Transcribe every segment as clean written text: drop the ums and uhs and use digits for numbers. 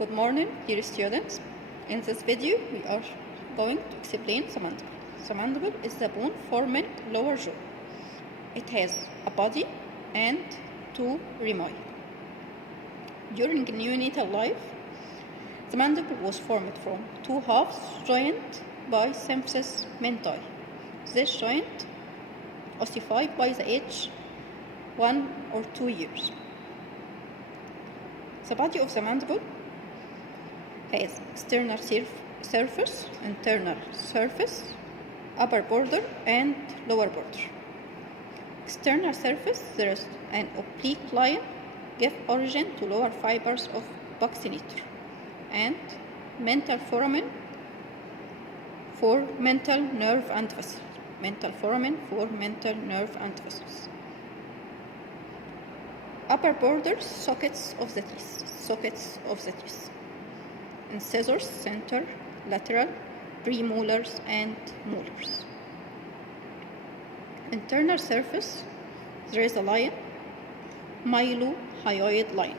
Good morning, dear students. In this video, we are going to explain the mandible. The mandible is the bone forming lower jaw. It has a body and two rami. During neonatal life, the mandible was formed from two halves joined by symphysis menti. This joint ossified by the age 1 or 2 years. The body of the mandible has external surface, internal surface, upper border and lower border. External surface, there is an oblique line give origin to lower fibers of buccinator and mental foramen for mental nerve and vessels. Mental foramen for mental nerve and vessels. Upper border, sockets of the teeth. Incisors, center, lateral, premolars and molars. Internal surface, there is a line, mylohyoid line.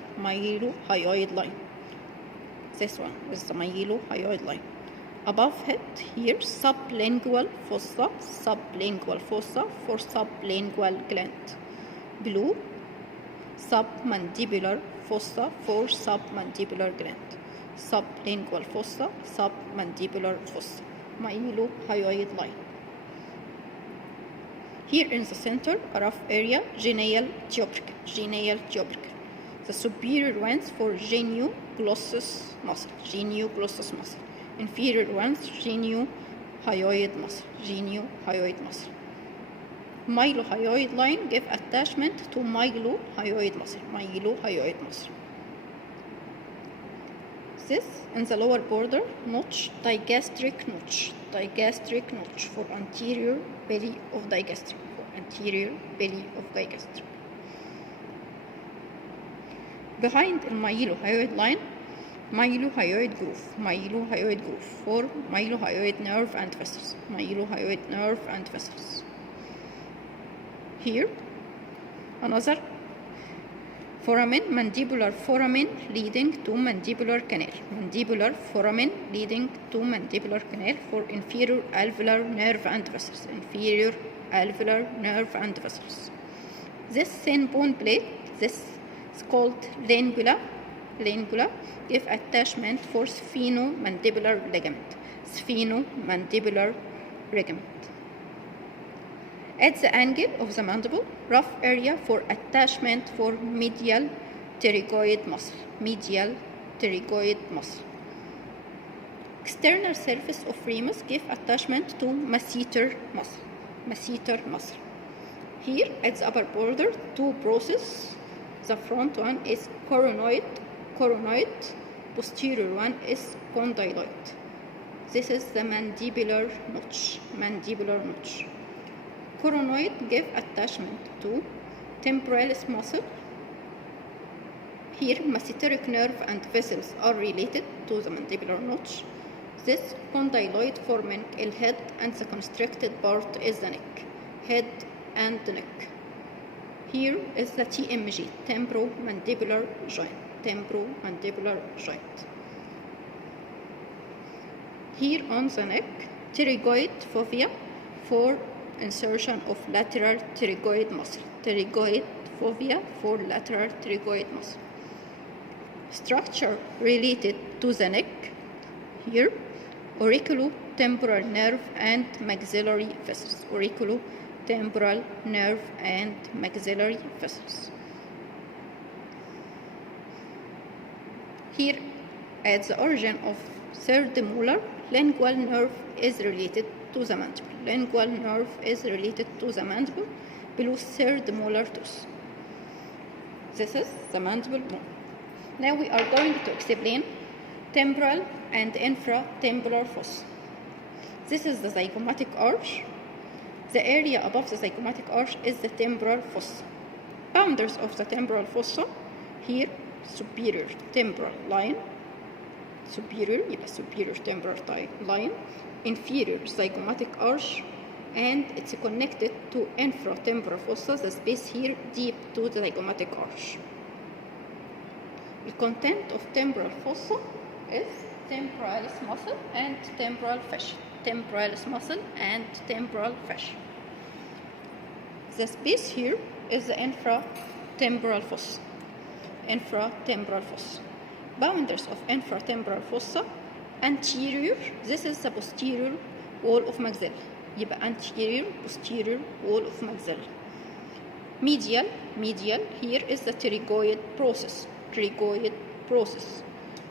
This one is the mylohyoid line. Above head, here, sublingual fossa for sublingual gland. Below, submandibular fossa for submandibular gland. Sublingual fossa, submandibular fossa, mylohyoid line. Here in the center, a rough area, genial tubercle. The superior ones for genioglossus muscle. Inferior ones, geniohyoid muscle. Mylohyoid line give attachment to mylohyoid muscle. This in the lower border notch, digastric notch for anterior belly of digastric. Behind the mylohyoid line, mylohyoid groove for mylohyoid nerve and vessels. Here, another foramen, mandibular foramen leading to mandibular canal. For inferior alveolar nerve and vessels. This thin bone plate, this is called lingula, give attachment for sphenomandibular ligament. At the angle of the mandible, rough area for attachment for medial pterygoid muscle. External surface of ramus give attachment to masseter muscle. Here at the upper border, two processes. The front one is coronoid, posterior one is condyloid. This is the mandibular notch. Coronoid give attachment to temporalis muscle. Here, masseteric nerve and vessels are related to the mandibular notch. This condyloid forming the head and the constricted part is the neck. Head and neck. Here is the TMJ, temporomandibular joint. Here on the neck, pterygoid fovea for insertion of lateral pterygoid muscle. Structure related to the neck. Here, auriculotemporal nerve and maxillary vessels. Here, at the origin of third molar, lingual nerve is related to the mandible. Below third molar tooth. This is the mandible bone. Now we are going to explain temporal and infratemporal fossa. This is the zygomatic arch. The area above the zygomatic arch is the temporal fossa. Boundaries of the temporal fossa. Here, superior temporal line. Superior temporal line. Inferior zygomatic arch and it's connected to infratemporal fossa, the space here deep to the zygomatic arch. The content of temporal fossa is temporalis muscle and temporal fascia. Temporalis muscle and temporal fascia. The space here is the infratemporal fossa. Infratemporal fossa. Boundaries of infratemporal fossa. Anterior, this is the posterior wall of maxilla. يبقى anterior, posterior wall of maxilla. Medial, here is the pterygoid process.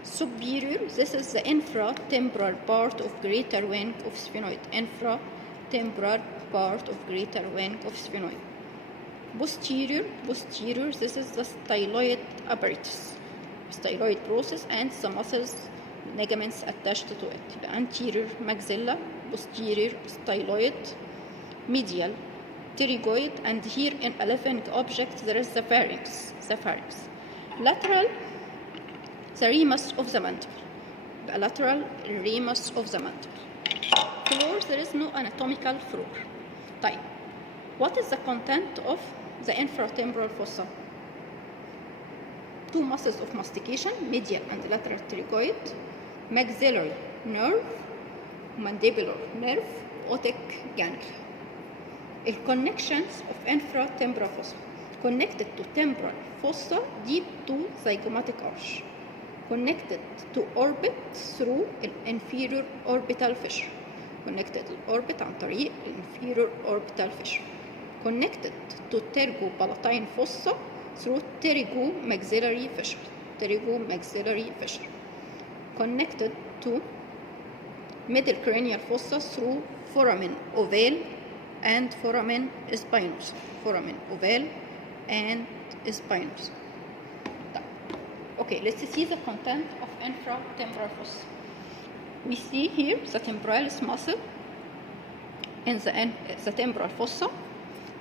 Superior, this is the infratemporal part of greater wing of sphenoid. Infratemporal part of greater wing of sphenoid. Posterior, this is the styloid apparatus. Styloid process and the muscles, ligaments attached to it. The anterior maxilla, posterior styloid, medial pterygoid, and here in a living object there is the pharynx. Lateral, the ramus of the mandible. The lateral ramus of the mandible. Floor, there is no anatomical floor. طيب, what is the content of the infratemporal fossa? Two muscles of mastication, medial and lateral pterygoid, maxillary nerve, mandibular nerve, otic ganglia. The connections of infratemporal fossa. Connected to temporal fossa deep to zygomatic arch. Connected to orbit through inferior orbital fissure. Connected to orbit عن طريق inferior orbital fissure. Connected to pterygopalatine fossa through pterygomaxillary fissure. Connected to middle cranial fossa through foramen ovale and foramen spinosus. Okay, let's see the content of infratemporal fossa. We see here the temporalis muscle in the temporal fossa.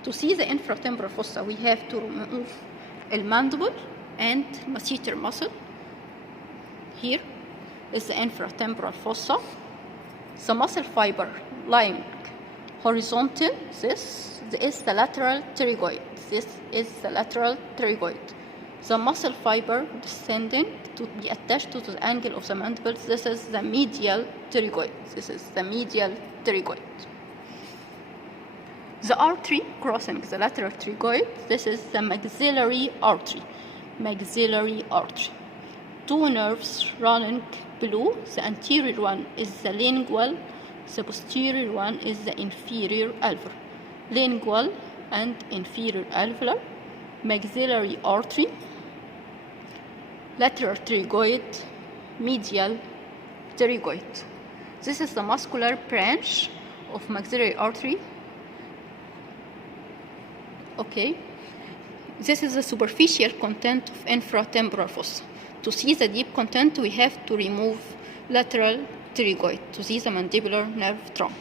To see the infratemporal fossa, we have to remove the mandible and masseter muscle. Here is the infratemporal fossa. The muscle fiber lying horizontal, this is the lateral pterygoid. The muscle fiber descending to be attached to the angle of the mandible, this is the medial pterygoid. The artery crossing the lateral pterygoid, this is the maxillary artery. Two nerves running below. The anterior one is the lingual, the posterior one is the inferior alveolar. Lingual and inferior alveolar, maxillary artery, lateral pterygoid, medial pterygoid. This is the muscular branch of maxillary artery. Okay, this is the superficial content of infratemporal fossa. To see the deep content, we have to remove lateral pterygoid to see the mandibular nerve trunk.